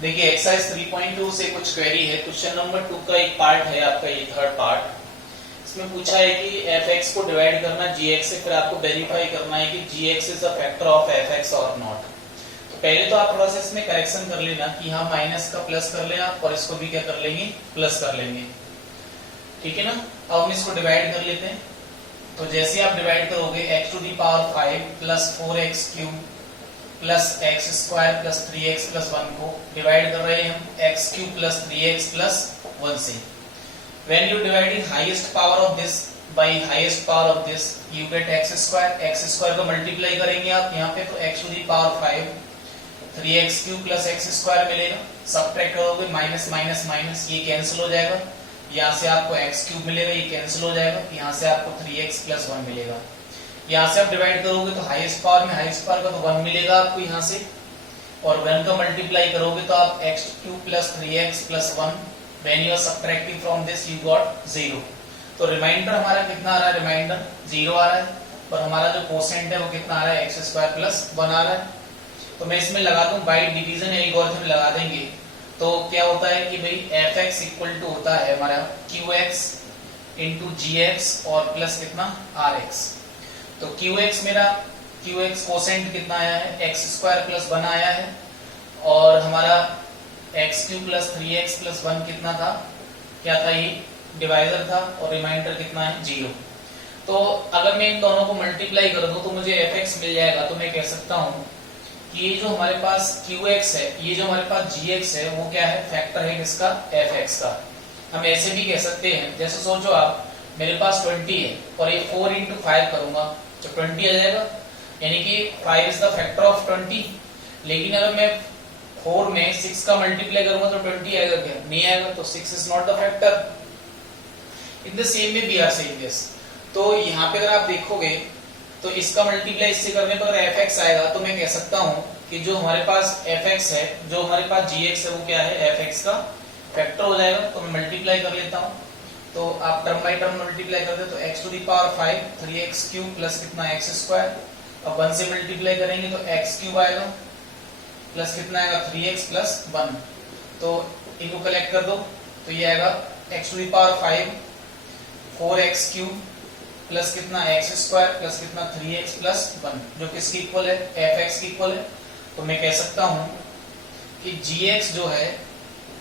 देखिए एक्सरसाइज 3.2 से कुछ क्वेरी है। क्वेश्चन नंबर 2 का एक पार्ट है आपका, ये थर्ड पार्ट। इसमें पूछा है कि fx को डिवाइड करना gx से, फिर आपको वेरीफाई करना है कि gx is a factor of fx और नॉट। तो पहले तो आप थोड़ा सा इसमें करेक्शन कर लेना कि यहाँ माइनस का प्लस कर ले आप, और इसको भी क्या कर लेंगे, प्लस कर लेंगे। ठीक है ना। अब हम इसको डिवाइड कर लेते हैं। तो जैसे आप डिवाइड करोगे x to the power 5 plus 4x cube plus x square plus 3x plus 1 को डिवाइड कर रहे हैं हम x cube plus 3x plus 1 से। When you divide highest power of this by highest power of this, you get x square। x square को multiply करेंगे आप यहाँ पे, तो x to the power 5 3x cube plus x square मिलेगा। Subtract करोगे minus minus minus, ये cancel हो जाएगा। यहाँ से आपको x क्यूब मिलेगा, ये कैंसिल हो जाएगा। यहाँ से आपको 3x प्लस 1 मिलेगा। यहाँ से आप डिवाइड करोगे तो हाईएस्ट पावर में हाईएस्ट पावर का तो 1 मिलेगा आपको यहाँ से, और 1 का मल्टीप्लाई करोगे तो आप x cube plus 3x plus 1, when you are subtracting from this you got 0। तो रिमाइंडर हमारा कितना आ रहा है, रिमाइंडर 0 आ रहा है, और हमारा जो कोसेंट है वो कितना आ रहा है, x स्क्वायर प्लस 1 आ रहा है। तो मैं इसमें लगा दूं बाई डिवीजन एल्गोरिथम लगा देंगे, तो क्या होता है कि भाई fx इक्वल टू होता है हमारा qx इंटू gx और प्लस कितना rx। तो qx मेरा qx कोसेंट कितना आया है, x स्क्वायर प्लस 1 आया है, और हमारा x cube plus 3x plus 1 कितना था, क्या था, ये डिवाइजर था, और रिमाइंडर कितना है 0। तो अगर मैं इन दोनों को मल्टीप्लाई कर दूं तो मुझे fx मिल जाएगा। तो मैं कह सकता हूं कि ये जो हमारे पास qx है, ये जो हमारे पास gx है, वो क्या है, फैक्टर है किसका, fx का। हम ऐसे भी कह सकते हैं, जैसे सोचो आप, मेरे पास 20 है और ये 4 इंटू 5 करूंगा तो 20 आ जाएगा, यानी कि 5 इज द फैक्टर ऑफ 20। लेकिन अगर मैं 4 में 6 का मल्टीप्लाई करूंगा तो 20 आएगा क्या, नहीं आएगा। तो 6 is not the factor. In the same way we are saying this. तो यहाँ पे अगर आप देखोगे तो इसका मल्टीप्लाई इससे करने पर अगर fx आएगा तो मैं कह सकता हूँ कि जो हमारे पास fx है, जो हमारे पास gx है, वो क्या है, fx का फैक्टर हो जाएगा। तो मैं मल्टीप्लाई कर लेता हूँ। तो आप टर्म बाई टर्म मल्टीप्लाई करते तो x to the power 5 3x cube plus कितना x स्क्वायर, अब 1 से मल्टीप्लाई करेंगे तो x क्यूब आएगा प्लस कितना आएगा 3x प्लस 1। तो इनको कलेक्ट कर दो तो ये आएगा x to the power 5 4x cube plus कितना x स्क्वायर प्लस कितना 3x प्लस 1, जो किसकी इक्वल है, fx की इक्वल है। तो मैं कह सकता हूं कि gx जो है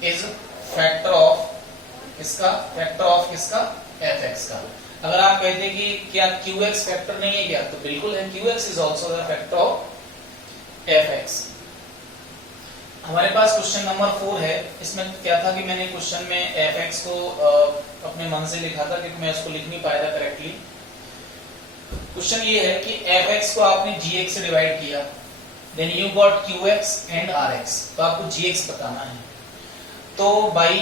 इज फैक्टर ऑफ किसका, फैक्टर ऑफ किसका, fx का। अगर आप कहते कि क्या qx फैक्टर नहीं है क्या, तो बिल्कुल है, qx is also the factor of fx। हमारे पास क्वेश्चन नंबर 4 है। इसमें क्या था कि मैंने क्वेश्चन में fx को अपने मन से लिखा था क्योंकि मैं उसको लिख नहीं पाया था करेक्टली। क्वेश्चन ये है कि fx को आपने gx से डिवाइड किया, then you got qx and rx। तो आपको gx बताना है। तो by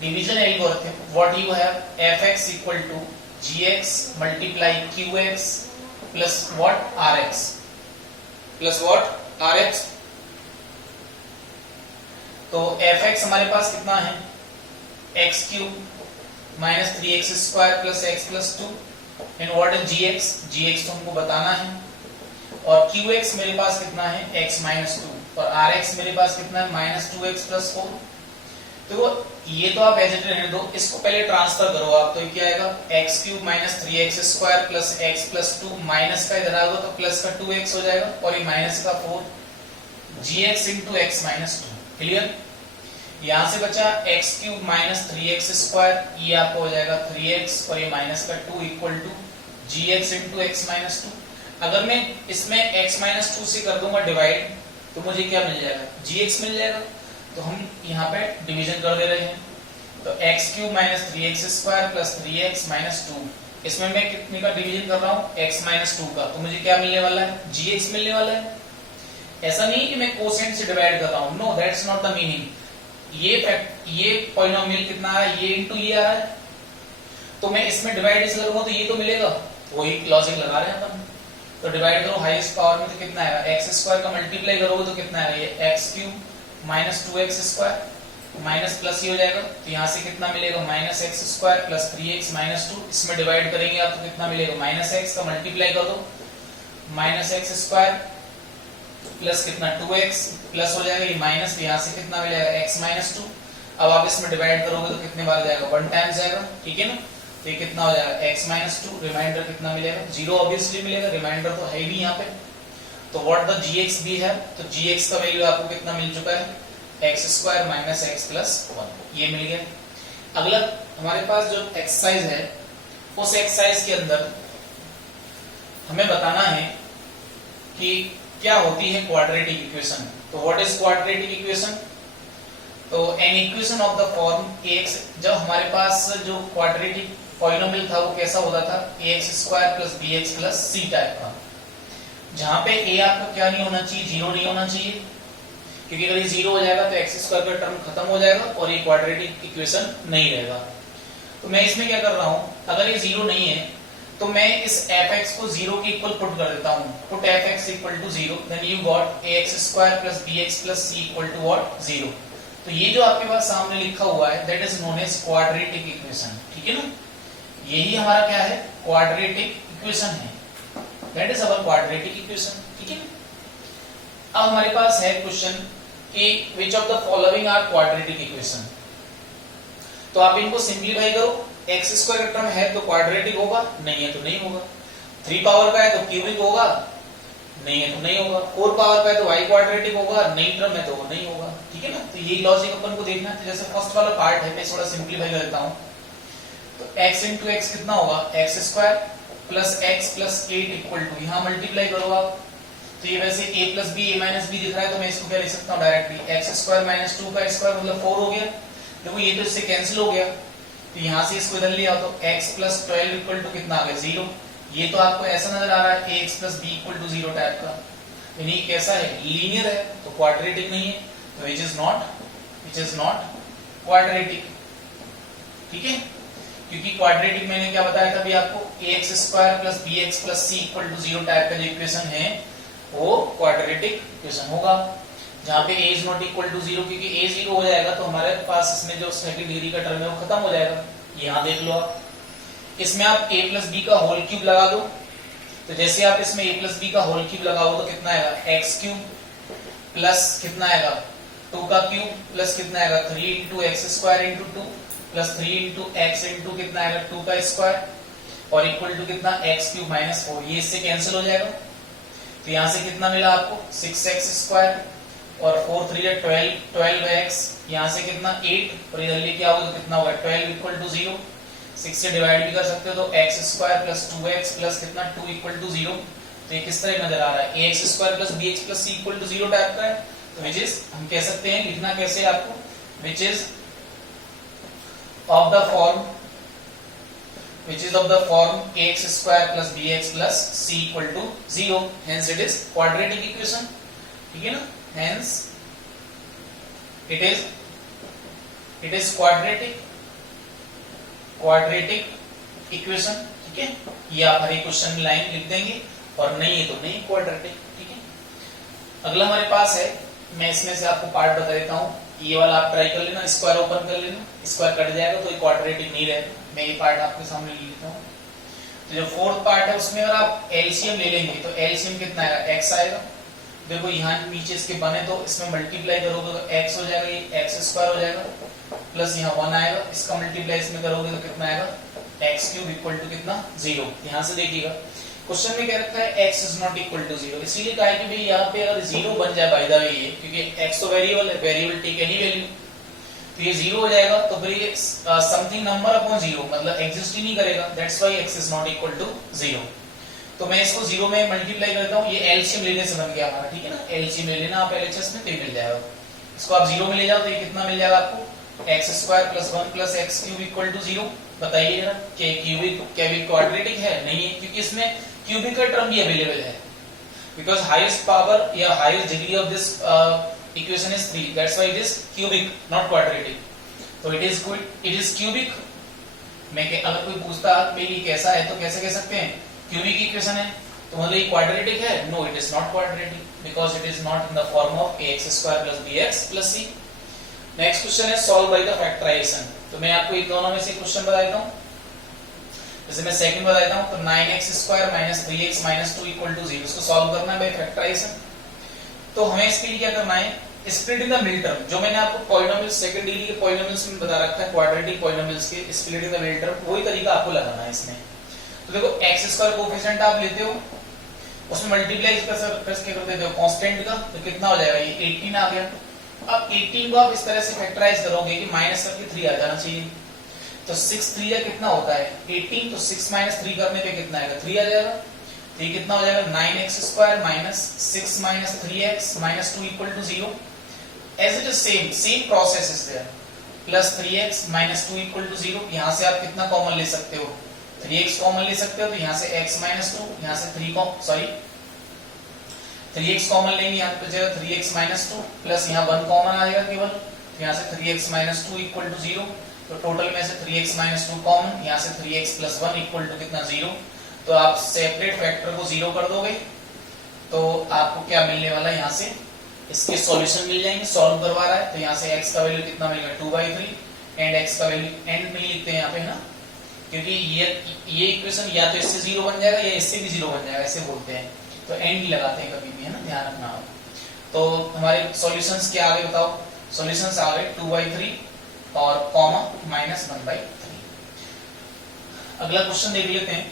division algorithm what you have, fx equal to gx multiply qx plus what, rx plus what, rx। तो fx हमारे पास कितना है, x cube minus 3x square plus x plus 2, and what is gx, gx तो हमको बताना है, और qx मेरे पास कितना है, x माइनस 2, और rx मेरे पास कितना है, माइनस 2x प्लस 4। तो ये तो आप एज इट रहने दो, इसको पहले ट्रांसफर करो आप। तो ये क्या आएगा, x cube minus 3x square plus x plus 2, minus का इधर आएगा तो प्लस का 2x हो जाएगा, और ये माइनस का 4 gx into x minus 2। Clear. यहाँ से बचा x cube minus 3x square, ये आपको हो जाएगा 3x, और ये माइनस का 2 equal to gx into x minus 2। अगर मैं इसमें x माइनस 2 से कर दूंगा डिवाइड तो मुझे क्या मिल जाएगा, gx मिल जाएगा। तो हम यहाँ पे डिवीजन कर दे रहे हैं। तो x cube minus 3x square plus 3x minus 2, इसमें मैं कितने का डिवीजन कर रहा हूँ, x माइनस 2 का। तो मुझे क्या मिलने वाला है, gx मिलने वाला है। ऐसा नहीं कि मैं कोसेंट से डिवाइड कर रहा हूँ, no that's not the meaning. ये पॉलिनोमियल कितना आ रहा है, ये इंटू ये आ रहा है, तो मैं इसमें डिवाइड इसे करूंगा तो ये तो मिलेगा, वही लॉजिक लगा रहे हैं अपन। तो डिवाइड करो हाईएस्ट पावर में तो कितना आएगा, x स्क्वायर का मल्टीप्लाई करोगे तो कितना आएगा, ये x cube minus 2x square minus plus ही हो जाएगा। तो यहाँ से कितना मिलेगा, minus x square plus 3x minus 2। इसमें डिवाइड करेंगे आप तो कितना मिलेगा, माइनस x का मल्टीप्लाई कर दो, माइनस x स्क्वायर प्लस कितना 2x प्लस हो जाएगा, ये माइनस, यहाँ से कितना मिलेगा x माइनस 2। अब आप इसमें डिवाइड करोगे तो कितने बार जाएगा, 1 टाइम्स जाएगा, ठीक है ना। तो ये कितना हो जाएगा x माइनस 2, रिमाइंडर कितना मिलेगा, 0 ऑब्वियसली मिलेगा, रिमाइंडर तो है ही नहीं यहाँ पे। तो व्हाट द gx भी है, तो gx का वैल्यू आपको कितना मिल चुका है, x square minus x plus 1, ये मिल गया। अगला हमारे पास जो एक्सरसाइज है, उस एक्सरसाइज के अंदर हमें बताना है कि क्या होती है क्वाड्रेटिक इक्वेशन। तो व्हाट इज क्वाड्रेटिक इक्वेशन, तो an equation of the form ax, जब हमारे पास जो क्वाड्रेटिक पॉलिनोमियल था वो कैसा होता था, ax square plus bx plus c type का, जहां पे a आपका क्या नहीं होना चाहिए, 0 नहीं होना चाहिए, क्योंकि अगर ये 0 हो जाएगा तो x स्क्वायर का टर्म खत्म हो जाएगा और ये क्वाड्रेटिक इक्वेशन नहीं रहेगा। तो मैं इसमें क्या कर रहा हूं, अगर ये 0 नहीं है तो मैं इस fx को 0 के इक्वल पुट कर देता हूं, put fx equal to 0, then you got ax square plus bx plus c equal to what, 0। तो ये जो आपके पास सामने लिखा हुआ है that is known as quadratic equation, ठीक है ना। यही हमारा क्या है, क्वाड्रेटिक इक्वेशन है, that is our quadratic equation, ठीक है। अब हमारे पास है क्वेश्चन कि which of the following are quadratic equation. तो आप इनको सिंपलीफाई करो, एक्स स्क्वायर का टर्म है तो क्वाड्रेटिक होगा, नहीं है तो नहीं होगा। 3 पावर का है तो क्यूबिक होगा, नहीं है तो नहीं होगा। 4 पावर का है तो y क्वाड्रेटिक होगा, नहीं टर्म है तो वो नहीं होगा, ठीक है ना। तो यही लॉजिक अपन को देखना है। जैसे फर्स्ट वाला पार्ट है, मैं थोड़ा सिंपलीफाई कर देता हूं। तो x इंटू एक्स कितना होगा, x square plus x plus 8 equal to, यहाँ मल्टीप्लाई करो आप, तो ये वैसे a plus b, a minus b दिख रहा है, तो मैं इसको क्या लिख सकता हूँ डायरेक्टली, एक्स स्क्वायर माइनस 2 का स्क्वायर मतलब 4 हो गया। देखो ये तो इससे कैंसिल हो गया, तो यहाँ से इसको इधर लिया तो x प्लस 12 इक्वल टू कितना आ गया, 0। ये तो आपको ऐसा नजर आ रहा है ax plus b equal to 0 type का, यानी कैसा है, लीनियर है, तो क्वाड्रेटिक नहीं है, तो विच इज नॉट क्वाड्रेटिक, ठीक है। क्योंकि क्वाड्रेटिक मैंने क्या बताया था अभी आपको, ax square plus bx plus c equal to 0 type का जो इक्वेशन है वो क्वाड्रेटिक इक्वेशन होगा, जहां पे a is not equal to 0, क्योंकि a 0 हो जाएगा तो हमारे पास इसमें जो सेकंड डिग्री का टर्म है वो खत्म हो जाएगा। यहाँ देख लो आप, इसमें आप a प्लस बी का होल क्यूब लगा दो, तो जैसे आप इसमें a प्लस बी का होल क्यूब लगाओ तो कितना आएगा, एक्स क्यूब प्लस कितना आएगा 2 का क्यूब प्लस कितना आएगा 3 into x square into 2 plus 3 into x into कितना आएगा 2 का स्क्वायर और इक्वल टू कितना एक्स क्यूब माइनस 4, ये इससे कैंसिल हो जाएगा। तो यहाँ से कितना मिला आपको 6x स्क्वायर और 4 3 12x, यहाँ से कितना 8 और इधर लेके आओगे तो कितना होगा 12 इक्वल टू 0, 6 से डिवाइड भी कर सकते हो, तो x square plus 2x plus कितना 2 इक्वल टू 0। तो ये किस तरह नजर आ रहा है, ax square plus bx plus c equal to 0 type का है। तो विच इज, हम कह सकते हैं, लिखना कैसे आपको, which is of the form ax square plus bx plus c equal to 0, hence it is quadratic equation, ठीक है ना। hence it is quadratic equation, ठीक है। ये आप हर एक क्वेश्चन में लाइन लिख देंगे और नहीं है तो नहीं क्वाड्रेटिक, ठीक है। अगला हमारे पास है, मैं इसमें से आपको पार्ट बता देता हूँ, ये वाला आप ट्राई कर लेना, स्क्वायर ओपन कर लेना, स्क्वायर कट जाएगा तो ये क्वाड्रेटिक नहीं रहेगा। मैं ये पार्ट आपके सामने ले लेता हूँ। तो जो फोर्थ पार्ट है उसमें अगर आप एलसीएम ले लेंगे तो एलसीएम कितना आएगा, x आएगा। देखो यहाँ नीचे इसके बने तो इसमें मल्टीप्लाई करोगे तो x हो जाएगा, ये एक्स स्क्वायर हो जाएगा, प्लस यहाँ 1 आएगा, इसका मल्टीप्लाई इसमें करोगे तो कितना आएगा एक्स क्यूब इक्वल टू कितना 0। यहाँ से देखिएगा क्वेश्चन में क्या रखा है, x is not equal to 0, इसीलिए कहा है कि भाई यहाँ पे अगर 0 बन जाए बाय द वे, ये क्योंकि x तो वेरिएबल है, वेरिएबल टेक एनी वैल्यू, तो ये 0 हो जाएगा तो फिर ये समथिंग नंबर अपॉन 0 मतलब एग्जिस्ट ही नहीं करेगा, that's why x is not equal to 0। तो मैं इसको 0 में मल्टीप्लाई करता हूँ, ये एलसीएम लेने से बन गया हमारा, ठीक है ना। एलसीएम ले लेना आप एलएचएस में तो ये मिल जाएगा, इसको आप 0 में ले जाओ तो ये कितना मिल जाएगा आपको, x square plus 1 plus x cube equal to 0। बताइए जरा कि क्यूबिक क्या भी क्वाड्रेटिक है, नहीं है, क्योंकि इसमें क्यूबिक का टर्म भी अवेलेबल है, बिकॉज हाईएस्ट पावर या highest degree of this equation is 3, that's why it is cubic not quadratic. तो इट इज क्यूबिक। मैं अगर कोई पूछता भाई ये कैसा है तो कैसे कह सकते हैं, क्यूबिक इक्वेशन है, तो मतलब ये क्वाड्रेटिक है, no it is not quadratic because it is not in the form of ax square plus bx plus c। Next question है सॉल्व बाय द फैक्टराइजेशन। तो मैं आपको इन दोनों में से क्वेश्चन बता देता हूं। जैसे मैं सेकंड बता देता हूं, तो 9x square minus 3x minus 2 equal to 0, इसको सॉल्व करना है बाय फैक्टराइजेशन। तो हमें इसके लिए क्या करना है, split in the mid term, जो मैंने आपको पॉलिनोमियल्स सेकंड डिग्री के पॉलिनोमियल्स में बता रखा है, क्वाड्रेटिक पॉलिनोमियल्स के split in the mid term, वही तरीका आपको लगाना है इसमें। तो देखो एक्स स्क्वायर कोफिशिएंट आप लेते हो, उसमें मल्टीप्लाई करके कर देते हो कांस्टेंट का, तो कितना हो जाएगा, ये 18 आ गया। अब 18 को आप इस तरह से फैक्टराइज करोगे कि माइनस करके 3 आ जाना चाहिए, तो 6 3 या कितना होता है 18, तो 6 माइनस 3 करने पे कितना आएगा 3 आ जाएगा। तो ये कितना हो जाएगा 9x square minus 6 minus 3x minus 2 equal to 0। As it is same process is there, plus 3x minus 2 equal to 0। यहाँ से आप कितना कॉमन ले सकते हो, 3x कॉमन ले सकते हो, तो यहाँ से x माइनस 2, यहाँ से 3x कॉमन लेंगे, यहाँ पे जाएगा 3x माइनस 2 प्लस यहाँ 1 कॉमन आ जाएगा केवल, तो यहाँ से 3x माइनस 2 इक्वल टू 0। तो टोटल में से 3x माइनस 2 कॉमन, यहाँ से 3x प्लस 1 इक्वल टू कितना 0। तो आप सेपरेट फैक्टर को 0 कर दोगे तो आपको क्या मिलने वाला है, यहाँ से इसके सॉल्यूशन मिल जाएंगे। सॉल्व करवा रहा है तो यहाँ से x का वैल्यू कितना मिलेगा 2/3 एंड x का वैल्यू एंड में लिखते हैं यहाँ पे ना, क्योंकि ये इक्वेशन या तो इससे 0 बन जाएगा या इससे भी 0 बन जाएगा, ऐसे बोलते हैं, तो एंड लगाते हैं कभी भी, है ना, ध्यान रखना आप। तो हमारे सॉल्यूशंस क्या आ गए बताओ, सॉल्यूशंस आ गए 2/3 और कॉमा माइनस 1/3। अगला क्वेश्चन देख लेते हैं,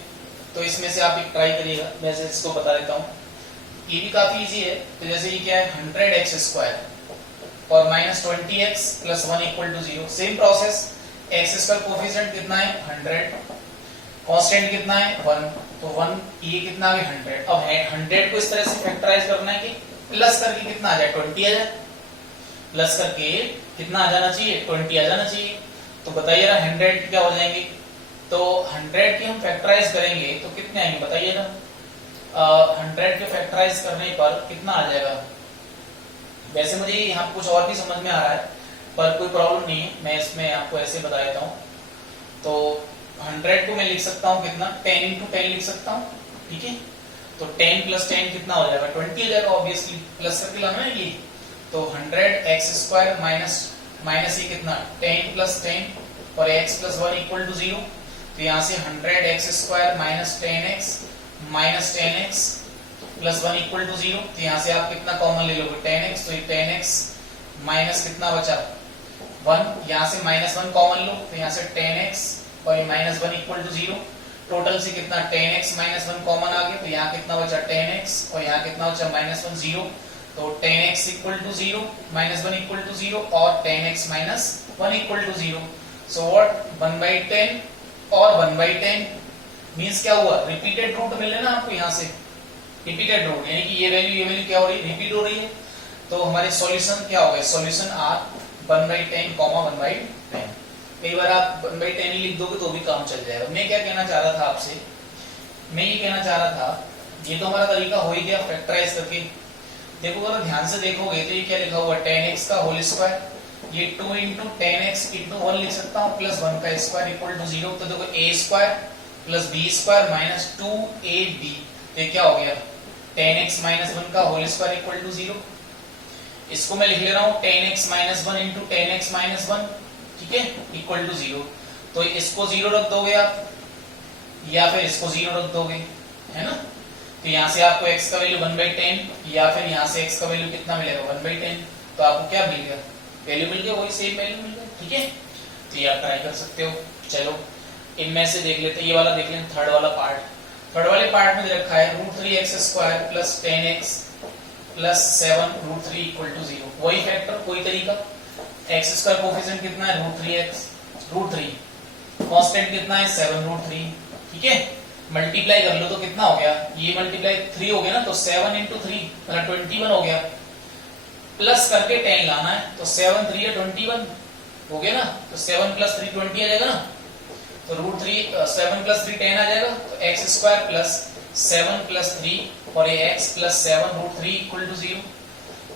तो इसमें से आप एक ट्राई करिएगा, मैं इसको बता देता हूँ, ये भी काफी इजी है। तो जैसे ये क्या है 100x स्क्वायर और minus 20x plus 1 equal to 0, same process, x square coefficient कितना है 100, कांस्टेंट कितना है 1, तो 1 ये कितना आ गया 100। अब 100 को इस तरह से फैक्टराइज करना है कि प्लस करके कितना आ जाए 20 आ जाए, प्लस करके कितना आ जाना चाहिए 20 आ जाना चाहिए। तो बताइए ना 100 क्या हो जाएंगे, तो 100 की हम फैक्टराइज करेंगे तो कितने आएंगे बताइए ना, 100 के फैक्टराइज करने पर कितना आ जाएगा। वैसे मुझे यहाँ कुछ और भी समझ में आ रहा है पर कोई प्रॉब्लम नहीं है, मैं इसमें आपको ऐसे बता देता हूँ। तो 100 को मैं लिख सकता हूँ कितना 10 into 10 लिख सकता हूँ, ठीक है। तो 10 प्लस 10 कितना हो जाएगा 20 हो जाएगा, ऑब्वियसली प्लस करके लाना है ये। तो 100x स्क्वायर माइनस ये कितना 10 प्लस 10 और x प्लस 1 इक्वल टू 0। तो यहाँ से 100x square minus 10x minus 10x plus 1 equal to 0। तो यहाँ से आप कितना कॉमन ले लोगे 10x, तो ये 10x माइनस कितना बचा 1, यहाँ से माइनस 1 कॉमन लो, तो यहाँ से 10x और ये माइनस 1 इक्वल टू 0। टोटल से कितना 10x माइनस 1 कॉमन आ गया, तो यहाँ कितना बचा 10x और यहाँ कितना बचा माइनस 1 0। तो 10x equal to 0 minus 1 equal to 0 और 10x minus 1 equal to 0। So what 1/10 और 1/10 मींस क्या हुआ, रिपीटेड रूट मिले ना आपको यहाँ से, रिपीटेड रूट यानी कि ये वैल्यू क्या हो रही है रिपीट हो रही है। तो हमारे सॉल्यूशन क्या हो गए, सॉल्यूशन आर 1/10 1/10। कई बार आप 1/10 लिख दोगे तो भी काम चल जाएगा। मैं क्या कहना चाह रहा था आपसे, मैं ये कहना चाह रहा था, ये तो हमारा तरीका हो ही गया फैक्टराइज करके। देखो अगर ध्यान से देखोगे तो ये क्या लिखा हुआ 10x का होल स्क्वायर, ये 2 into 10x into 1 लिख सकता हूँ प्लस 1 का स्क्वायर इक्वल टू 0। तो देखो a square plus b square minus 2ab, तो क्या हो गया 10x माइनस 1 का होल स्क्वायर इक्वल टू 0। इसको मैं लिख ले रहा हूँ 10x minus 1 into 10x minus 1, ठीक है, इक्वल टू 0। तो इसको 0 रख दोगे आप या फिर इसको 0 रख दोगे, है ना। तो यहाँ से आपको x का वैल्यू 1/10 या फिर यहाँ से x का वैल्यू कितना मिलेगा 1/10। तो आपको क्या मिल गया, वैल्यू मिल गया, वही सेम वैल्यू मिल गया, ठीक है। तो ये आप ट्राई कर सकते हो। चलो इनमें से देख लेते हैं, ये वाला देख लें, थर्ड वाला पार्ट। थर्ड वाले पार्ट में रखा है √3x square plus 10x plus 7 √3 equal to 0। वही फैक्टर, कोई तरीका, x स्क्वायर कोफिशिएंट कितना है √3, कांस्टेंट कितना है 7 √3, ठीक है। मल्टीप्लाई कर लो तो कितना हो गया, ये मल्टीप्लाई 3 हो गया ना, तो 7 into 3 मतलब 21 हो गया। प्लस करके 10 लाना है, तो 7 3 या 21 हो गया ना, तो 7 प्लस 3 20 आ जाएगा ना। तो √3 7 प्लस 3 10 आ जाएगा। तो x स्क्वायर प्लस 7 प्लस 3 और ये x प्लस 7 √3 इक्वल टू 0।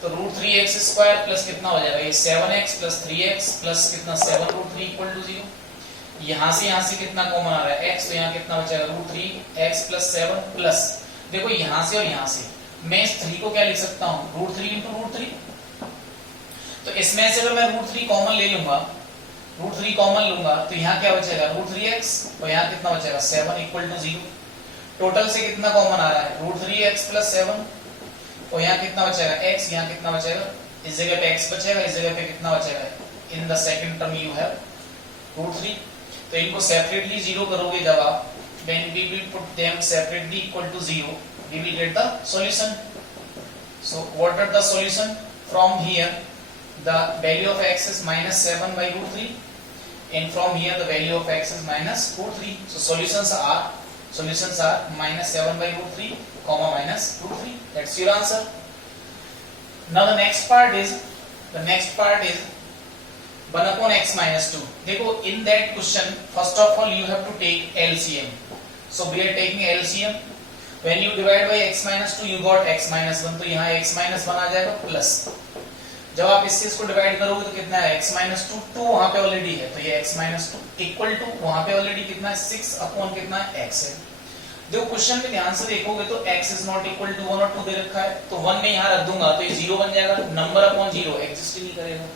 तो √3x स्क्वायर प्लस कितना हो जाएगा, ये 7x प्लस 3x प्लस कितना 7 √3 इक्वल टू 0। यहाँ से कितना कॉमन आ रहा है x, तो यहाँ कितना बचेगा √3x प्लस 7 प्लस, देखो यहाँ से और यहाँ से मैं इस 3 को क्या लिख सकता हूँ √3 into √3। तो इसमें से अगर मैं √3 कॉमन ले लूंगा, √3 कॉमन लूंगा तो यहाँ क्या बचेगा √3x और यहाँ कितना बचेगा 7 इक्वल टू 0। टोटल से कितना कॉमन आ रहा है √3x प्लस 7 और यहाँ कितना बचेगा x, यहाँ कितना बचेगा, इस जगह पे x बचेगा, इस जगह पे कितना बचेगा, in the second term you have √3। तो इनको सेपरेटली जीरो करोगे जब आप, when we will put them separately equal to 0, we will get the solution. So what are the solution? From here the value of x is minus 7 by √3, and from here the value of x is minus √3. So solutions are minus 7 by √3 comma minus √3. That's your answer. Now the next part is 1 upon x minus 2. देखो in that question first of all you have to take LCM. So we are taking LCM. When you divide by x minus 2 you got x minus 1, तो यहाँ x minus 1 आ जाएगा plus, जब आप इसको divide करोगे तो कितना है x minus 2, 2 वहाँ पे ऑलरेडी है, तो ये x minus 2 इक्वल टू वहाँ पे ऑलरेडी कितना है 6 अपॉन कितना है x है। देखो क्वेश्चन में ध्यान से देखोगे तो x is not equal to 1 और 2 दे रखा है, तो 1 में यहाँ रख दूंगा तो ये 0 बन जाएगा, नंबर अपॉन 0 एग्जिस्ट ही नहीं करेगा।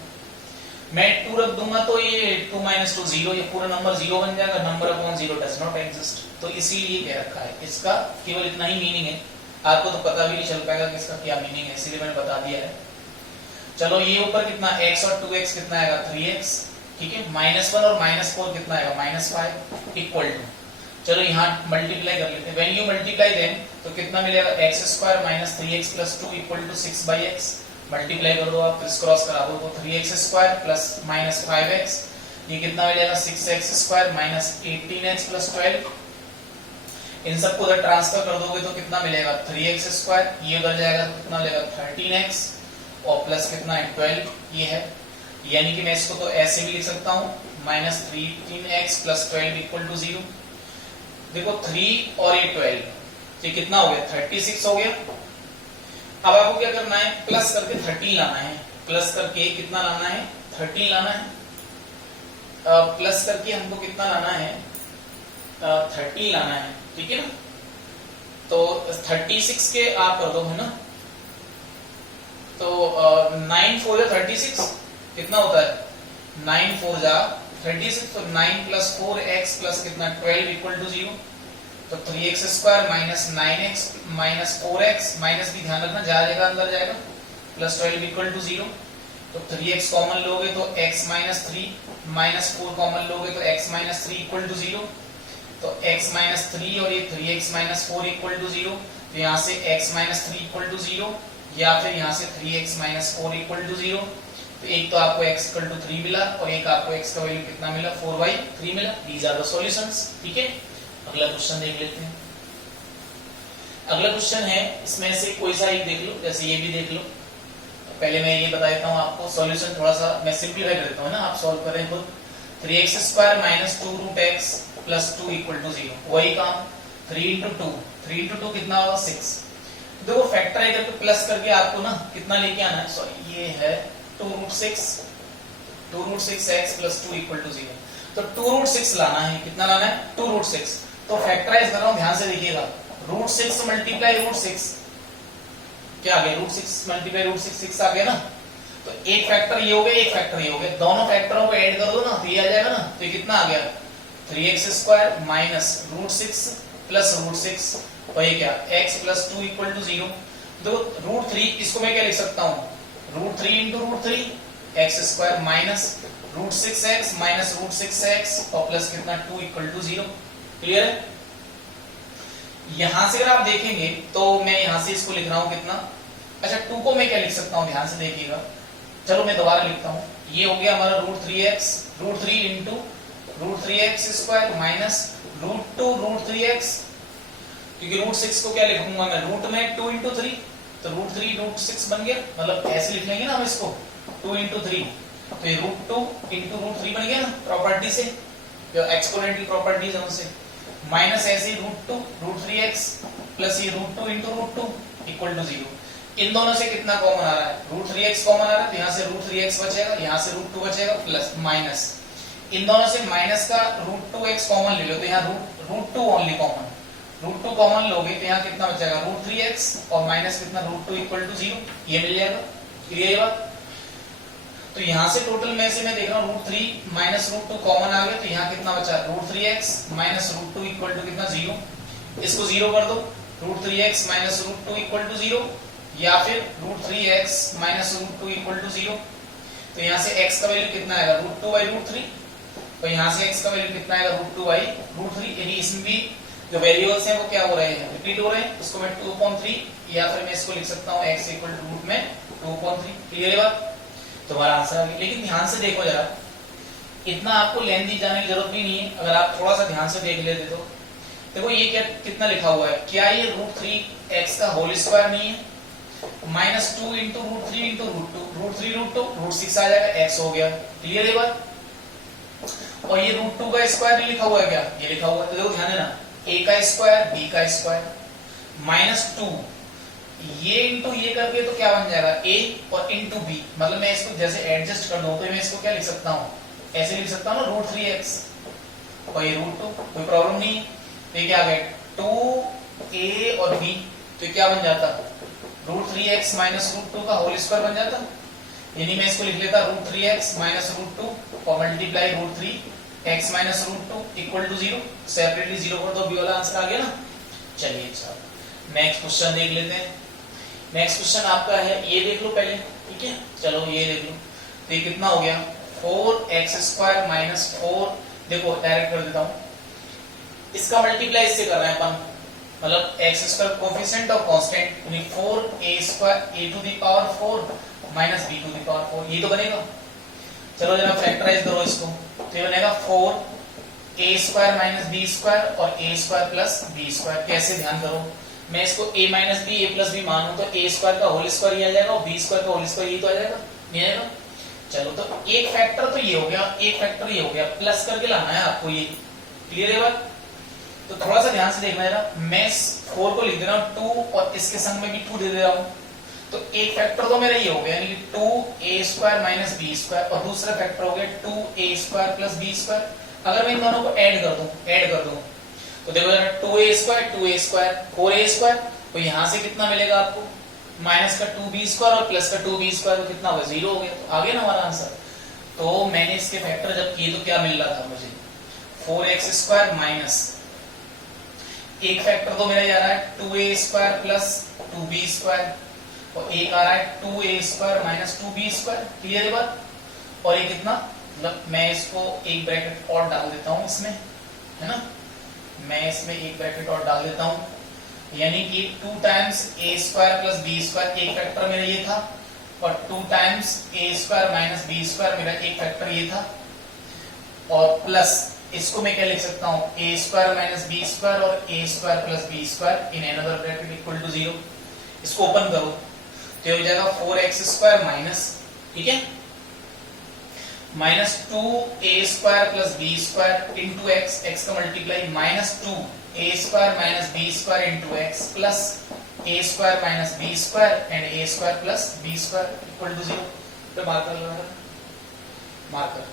मैं 2 रख दूंगा तो ये 2 minus 2 0, ये पूरा नंबर 0 बन जाएगा, number upon 0 does not exist. तो इसीलिए कह रखा है, इसका केवल इतना ही मीनिंग है, आपको तो पता भी नहीं चल पाएगा कि इसका क्या मीनिंग है, इसीलिए मैंने बता दिया है। चलो ये ऊपर कितना x और 2x कितना आएगा 3x, ठीक है, -1 और -4 कितना आएगा -5 इक्वल टू, चलो यहाँ मल्टीप्लाई कर लेते हैं। व्हेन यू मल्टीप्लाई देम तो कितना मिलेगा x square minus 3x plus 2 equal to 6/x, multiply कर दो आप, क्रिस क्रॉस करा दो तो 3x square plus minus 5x, ये कितना मिलेगा 6x square minus 18x plus 12, इन सबको उधर ट्रांसफर कर दोगे तो कितना मिलेगा 3x स्क्वायर, ये उधर जाएगा तो कितना मिलेगा 13x और प्लस कितना है 12, ये है, यानी कि मैं इसको तो ऐसे भी लिख सकता हूँ minus 13x plus 12 equal to 0। देखो 3 और ये 12, ये कितना हो गया 36 हो गया। अब आपको क्या करना है, प्लस करके 13 लाना है, प्लस करके कितना लाना है 13 लाना है, प्लस करके हमको कितना लाना है 13 लाना है, ठीक है ना। तो 36 के आप कर दो, है ना, तो 9 4 जा 36 कितना होता है 9 4 जा 36, तो 9 प्लस 4x प्लस कितना 12 इक्वल टू 0, तो 3x square minus 9x minus 4x, minus भी ध्यान रखना जाएगा अंदर जाएगा, प्लस 12 इक्वल टू 0, तो 3x कॉमन लोगे तो x माइनस 3 माइनस 4 कॉमन लोगे तो x माइनस 3 इक्वल टू 0, तो x माइनस 3 और ये 3x माइनस 4 इक्वल टू 0, तो यहाँ से x माइनस 3 इक्वल टू 0 या फिर यहाँ से 3x माइनस 4 इक्वल टू 0, तो एक तो आपको x इक्वल टू 3 मिला और एक आपको x का वैल्यू कितना मिला 4/3 मिला। दीज आर द सॉल्यूशंस, ठीक है। अगला क्वेश्चन देख लेते हैं। अगला क्वेश्चन है, इसमें से कोई सा एक देख लो, जैसे ये भी देख लो। पहले मैं ये बता देता हूँ आपको, सॉल्यूशन थोड़ा सा मैं सिंपलीफाई कर देता हूँ ना, आप सॉल्व करें खुद। 3x square minus 2 root x plus 2 equal to 0, वही काम 3 इंटू 2 कितना होगा 6। देखो फैक्टराइज करके प्लस करके आपको ना कितना लेके आना है, सॉरी ये है 2 root 6x plus 2 equal to 0, तो 2 रूट 6 लाना है, कितना लाना है 2 रूट 6। तो फैक्टराइज कर रहा हूं, ध्यान से देखिएगा, रूट 6 मल्टीप्लाई रूट 6 क्या आ गया, रूट 6 मल्टीप्लाई रूट 6 आ गया ना, तो एक फैक्टर ये हो गया, एक फैक्टर ये हो गया, दोनों फैक्टरों को ऐड कर दो ना तो ये आ जाएगा ना, तो ये कितना आ गया 3x square minus root 6 plus root 6, और ये क्या x प्लस 2 इक्वल टू 0। देखो रूट 3 इसको मैं क्या लिख सकता हूँ, root 3 into root 3 x square minus root 6x minus root 6x और प्लस कितना 2 इक्वल टू 0। क्लियर है। यहां से अगर आप देखेंगे तो मैं यहां से इसको लिख रहा हूं कितना, अच्छा 2 को मैं क्या लिख सकता हूं, ध्यान से देखिएगा, चलो मैं दोबारा लिखता हूं, ये हो गया हमारा root 3 into root 3x square minus root 2 root 3x, क्योंकि रूट 6 को क्या लिखूंगा मैं रूट में 2 इंटू 3, तो रूट 3 रूट 6 बन गया, मतलब ऐसे लिख लेंगे ना हम इसको 2 इंटू 3, तो ये रूट 2 इंटू रूट 3 बन गया ना प्रॉपर्टी से, जो एक्सपोनेंशियल प्रॉपर्टीज है उनसे, माइनस ऐसे रूट 2 रूट 3x प्लस ये root 2 into root 2 equal to 0। इन दोनों से कितना कॉमन आ रहा है, रूट 3x कॉमन आ रहा है, तो यहाँ से रूट 3x बचेगा, यहाँ से रूट 2 बचेगा प्लस माइनस, इन दोनों से माइनस का रूट 2x कॉमन ले लो, तो यहाँ root 2 only common, root 2 common लोगे तो यहाँ कितना बचेगा रूट 3x और माइनस कितना रूट 2 इक्वल टू 0, ये मिल जाएगा। क्लियर है बात। तो यहाँ से टोटल में से मैं देख रहा हूँ रूट 3 माइनस रूट 2 कॉमन आ गया, तो यहाँ कितना बचा root 3x minus root 2 equal to कितना 0, इसको 0 कर दो, root 3x minus root 2 equal to 0, या फिर √3x माइनस √2 इक्वल टू 0। तो यहाँ से x का वैल्यू कितना आएगा √2/√3, और यहाँ से x का वैल्यू कितना आएगा √2/√3। यानी इसमें भी जो वेरिएबल्स हैं वो क्या हो रहे हैं, रिपीट हो रहे हैं। उसको मैं 2/3 या फिर मैं इसको लिख सकता हूँ x इक्वल टू रूट में 2/3। क्लियर है बात? तो हमारा आंसर आ गया। लेकिन ध्यान से देखो जरा, इतना आपको लेंथी जाने की जरूरत भी नहीं है, अगर आप थोड़ा सा ध्यान से देख लेते तो देखो ये क्या कितना लिखा हुआ है, क्या ये √3x का होल स्क्वायर नहीं है? -2 इंटू √3 इंटू √2, √3 √2 √6 आ जाएगा, x हो गया। क्लियर है बात? और ये √2 का स्क्वायर नहीं लिखा हुआ है क्या? ये लिखा हुआ है। तो देखो ध्यान देना, a का स्क्वायर b का स्क्वायर -2 ये इंटू ये करके तो क्या बन जाएगा a और इंटू b, मतलब मैं इसको जैसे एडजस्ट कर दूं तो मैं इसको क्या लिख सकता हूँ, ऐसे लिख सकता हूँ ना √3x और ये √2, कोई प्रॉब्लम नहीं है। तो ये क्या आ गया 2a और b, तो क्या बन जाता √3x माइनस √2 का होल स्क्वायर बन जाता। यानी मैं इसको लिख लेता √3x माइनस √2 और multiply √3x minus √2 equal to 0। Separately 0 कर दो, बी वाला आंसर आ गया ना। चलिए अच्छा नेक्स्ट क्वेश्चन देख लेते हैं। नेक्स्ट क्वेश्चन आपका है, ये देख लो पहले, ठीक है? चलो ये देख लो, तो ये कितना हो गया 4x² माइनस 4, देखो डायरेक्ट कर देता हूं, इसका मल्टीप्लाई इससे कर रहे हैं अपन, मतलब x² कोफिशिएंट और कांस्टेंट, यानी 4a² a to the power 4 minus b to the power 4, ये तो बनेगा। चलो जरा फैक्टराइज करो इसको, तो ये बनेगा 4a² माइनस b² और a² प्लस b²। कैसे, ध्यान करो, मैं इसको a minus B a plus B मानूं तो a² का होल स्क्वायर ही आ जाएगा और b² का होल स्क्वायर ये तो आ जाएगा, नहीं आएगा? चलो तो एक फैक्टर तो ये हो गया, एक फैक्टर ये हो गया, प्लस करके लाना है आपको ये। क्लियर है बात? तो थोड़ा सा ध्यान से देखना है ना, मैं 4 को लिख दे रहा हूँ 2 और इसके संग में भी 2 दे रहा हूँ, तो एक फैक्टर तो मेरा ये हो गया, यानी कि 2a² माइनस b² और दूसरा फैक्टर हो गया 2a² प्लस b²। अगर मैं इन दोनों को ऐड कर दूं तो देखो जरा 2a² 4a², तो यहां से कितना मिलेगा आपको, माइनस का 2b² और प्लस का 2b² तो कितना होगा 0 हो गया। तो आ गया ना हमारा आंसर। तो मैंने इसके फैक्टर जब किए तो क्या मिल रहा था मुझे, 4x² माइनस एक फैक्टर तो मेरा जा रहा है 2a² प्लस 2b² और एक आ रहा है 2a² माइनस 2b²। क्लियर है बात? और ये कितना, मतलब मैं इसको एक ब्रैकेट और डाल देता हूं इसमें, है ना, मैं इसमें एक ब्रैकेट और डाल देता हूं, यानी कि 2 टाइम्स a² प्लस b² एक फैक्टर मेरा ये था और 2 टाइम्स a² माइनस b² मेरा एक फैक्टर ये था, और प्लस इसको मैं क्या लिख सकता हूँ a² माइनस b² और a² plus b² in another bracket equal to 0। इसको ओपन करो तो हो जाएगा 4x² माइनस, ठीक है, minus 2a² plus b² into x का multiply minus 2a² minus b² into x plus a² minus b² and a² plus b² equal to 0 पे marker लगाना, मार्कर।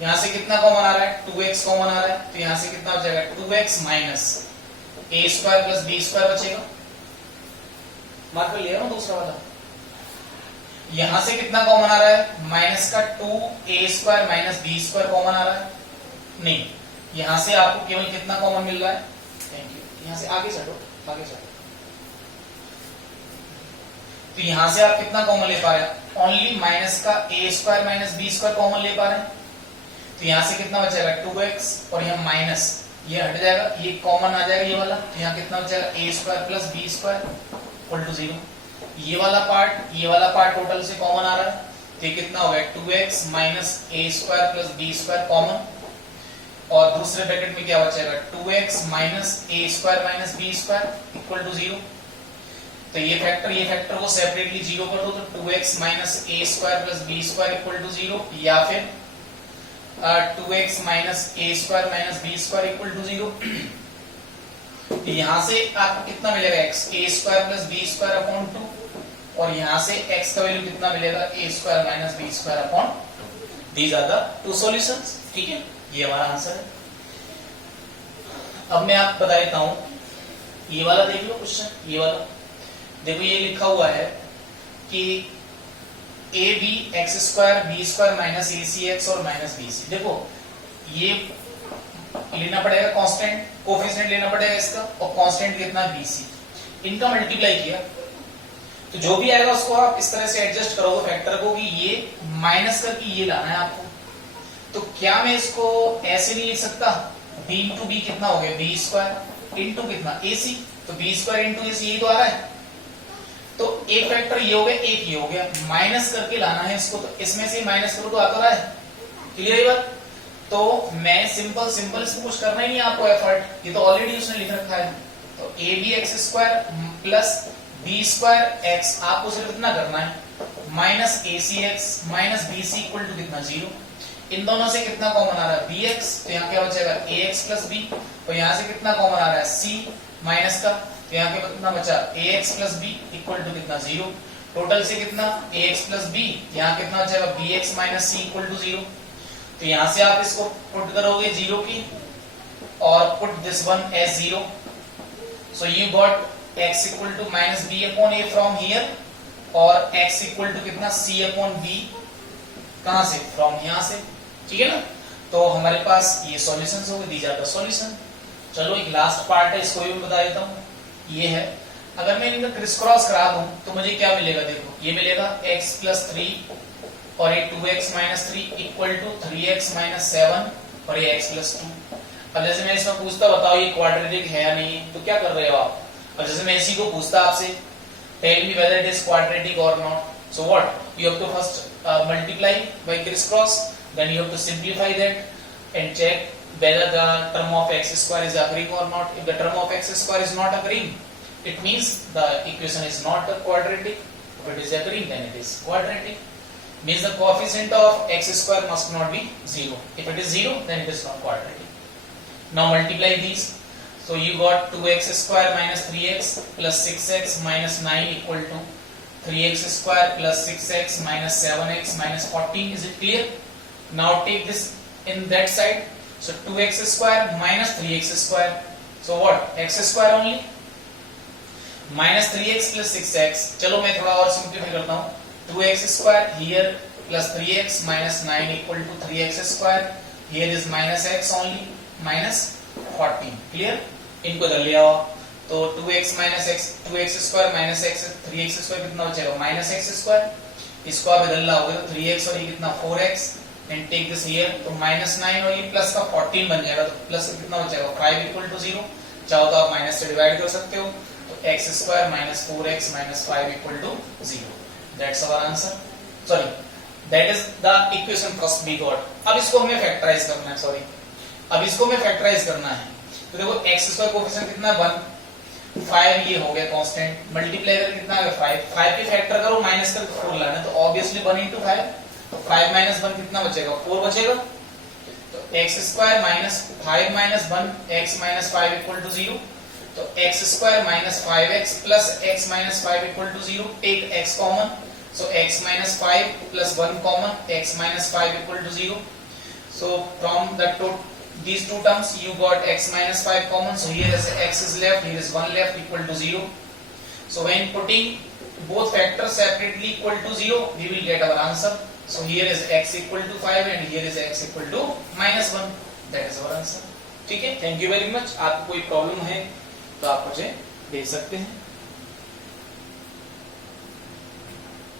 यहां से कितना कॉमन आ रहा है 2x कॉमन आ रहा है, तो यहां से कितना बचेगा 2x minus a² plus b² बचेगा, मार्कर लिया ना दूसरा वाला। यहां से कितना कॉमन आ रहा है, माइनस का 2a² माइनस b² कॉमन आ रहा है, नहीं, यहां से आपको केवल कितना कॉमन मिल रहा है, थैंक यू, यहां से आगे चलो, आगे चलो, तो यहां से आप कितना कॉमन ले पा रहे हैं, ओनली माइनस का a² माइनस b² कॉमन ले पा रहे हैं, तो यहां से कितना बचेगा 2x और यहां माइनस ये हट जाएगा, ये कॉमन आ जाएगा ये वाला, तो यहां कितना बचेगा a² plus b² equal to 0। ये वाला पार्ट टोटल से कॉमन आ रहा है, तो ये कितना हो गया 2x minus a² plus b² common, और दूसरे ब्रैकेट में क्या बचेगा 2x minus a² minus b² equal to 0। तो ये फैक्टर को सेपरेटली 0 कर दो, तो 2x minus a² plus b² equal to 0, या फिर 2x minus a² minus b² equal to 0। यहां से आपको कितना मिलेगा x a² plus b² upon 2, और यहां से x का वैल्यू कितना मिलेगा a² minus b² upon 2। These are the two solutions, ठीक है, ये हमारा आंसर है। अब मैं आपको बता देता हूं, ये वाला देख लो क्वेश्चन, ये वाला देखो, ये लिखा हुआ है कि ab x² b² minus ac x और माइनस bc। देखो ये लेना पड़ेगा कांस्टेंट, कोफिशिएंट लेना पड़ेगा इसका, और कांस्टेंट कितना bc, इनका मल्टीप्लाई किया तो जो भी आएगा उसको आप इस तरह से एडजस्ट करोगे फैक्टर को कि ये माइनस करके ये लाना है आपको। तो क्या मैं इसको ऐसे नहीं लिख सकता, b इंटू बी कितना हो गया बी स्क्वायर इंटू कितना ए सी, तो बी स्क्वायर इंटू ए सी यही तो आ रहा है। तो एक फैक्टर ये हो गया, एक ये हो गया, माइनस करके लाना है इसको, तो इसमें से माइनस करो तो आता रहा है। क्लियर है बात? तो मैं सिंपल इसको कुछ करना ही नहीं आपको एफर्ट, ये तो ऑलरेडी उसने लिख रखा है। तो a b x square plus b square x, आपको सिर्फ इतना करना है, minus a c x minus b c equal to कितना 0। इन दोनों से कितना कॉमन आ रहा है बी एक्स, तो यहाँ क्या बचेगा ए एक्स प्लस बी, और यहाँ से कितना कॉमन आ रहा है सी माइनस का, तो यहाँ पे कितना बचा A X plus B equal to कितना 0। टोटल से कितना ए एक्स प्लस बी, यहाँ कितना बचेगा b x minus c equal to 0। तो यहाँ से आप इसको पुट करोगे 0 की और put this one as 0, so you got x equal to minus b upon a from here, और x इक्वल टू कितना c अपॉन b, कहां से फ्रॉम यहाँ से। ठीक है ना? तो हमारे पास ये सॉल्यूशंस हो गए, दीज आर द सॉल्यूशन। चलो एक लास्ट पार्ट है, इसको भी बता देता हूँ। ये है, अगर मैं इनका क्रिस क्रॉस करा दूं तो मुझे क्या मिलेगा, देखो ये मिलेगा x प्लस 3 और ये 2x minus 3 equal to 3x minus 7 और ये x प्लस 2। अब जैसे मैं इसमें पूछता बताओ ये क्वाड्रेटिक है या नहीं, तो क्या कर रहे हो आप। और जैसे मैं इसी को पूछता आपसे, tell me whether it is quadratic और not, so what you have to first multiply by criss cross, then you have to simplify that and check whether the term of x square is occurring or not. If the term of x square is not occurring, it means the equation is not quadratic. If it is occurring, then it is quadratic. Means the coefficient of x square must not be 0. If it is 0, then it is not quadratic. Now multiply these. So you got 2x square minus 3x plus 6x minus 9 equal to 3x square plus 6x minus 7x minus 14. Is it clear? Now take this in that side. So 2x square minus 3x square. So what? X square only. Minus 3x plus 6x. चलो मैं थोड़ा और simplify करता हूँ. 2x square here plus 3x minus 9 equal to 3x square. Here is minus x only. Minus 14. Clear? इनको इधर ले आओ. तो 2x minus x, 2x square minus x, 3x square कितना बचेगा? Minus x square. इसको आप इधर लाओगे तो 3x और ये कितना 4x. And take this here, तो -9 और ये प्लस का 14 बन जाएगा, तो प्लस का कितना बचेगा 5 इक्वल टू 0। चाहो तो आप माइनस से डिवाइड कर सकते हो, तो x square minus 4x minus 5 equal to 0। That's our answer, sorry that is the equation first we got. अब इसको हमें फैक्टराइज करना है, सॉरी अब इसको हमें फैक्टराइज करना है। तो देखो x स्क्वायर कोएफिशिएंट कितना 1, 5 ये हो गया कांस्टेंट, मल्टीप्लाई करके कितना आ गया 5 के फैक्टर करो माइनस करके 4 लाना है, तो ऑब्वियसली 1 into 5, तो 5 माइनस 1 कितना बचेगा 4 बचेगा। तो x square minus 5 minus 1 x minus 5 equal to 0, तो x square minus 5x plus x minus 5 equal to 0, take x common, so x minus 5 plus 1 common, x minus 5 equal to 0। So from the these two terms you got x minus 5 common, so here is x is left, here is 1 left equal to 0. So when putting both factors separately equal to 0, we will get our answer. So here is x equal to 5 and here is x equal to minus 1. That is our answer. ठीक है, thank you very much. आपको कोई problem है तो आप मुझे भेज सकते हैं।